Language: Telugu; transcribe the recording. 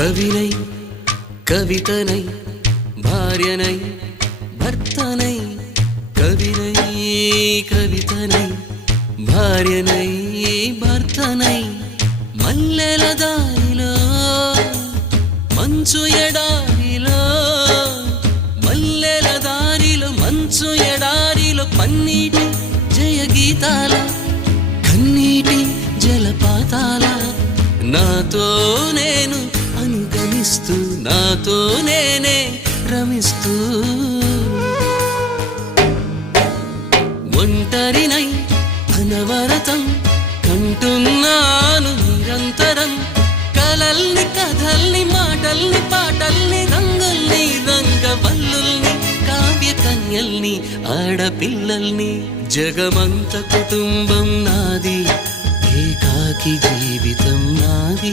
కవినై కవితనై భార్యనై భర్తనై కవినై కవితనై భార్యనై భర్తనై మల్లెల దారిలో మంచు ఎడారిలో మల్లెల దారిలో మంచు ఎడారిలో పన్నీటి జయగీతాల కన్నీటి జలపాతాల నాతో నేను అనుగమిస్తూ నాతో నేనే రమిస్తూ ఒంటరినై అనవరతం కంటున్నాను నిరంతరం కలల్ని కథల్ని మాటల్ని పాటల్ని రంగుల్ని రంగవల్లుల్ని కావ్య కన్యల్ని ఆడపిల్లల్ని జగమంత కుటుంబం నాది ఏకాకి జీవితం నాది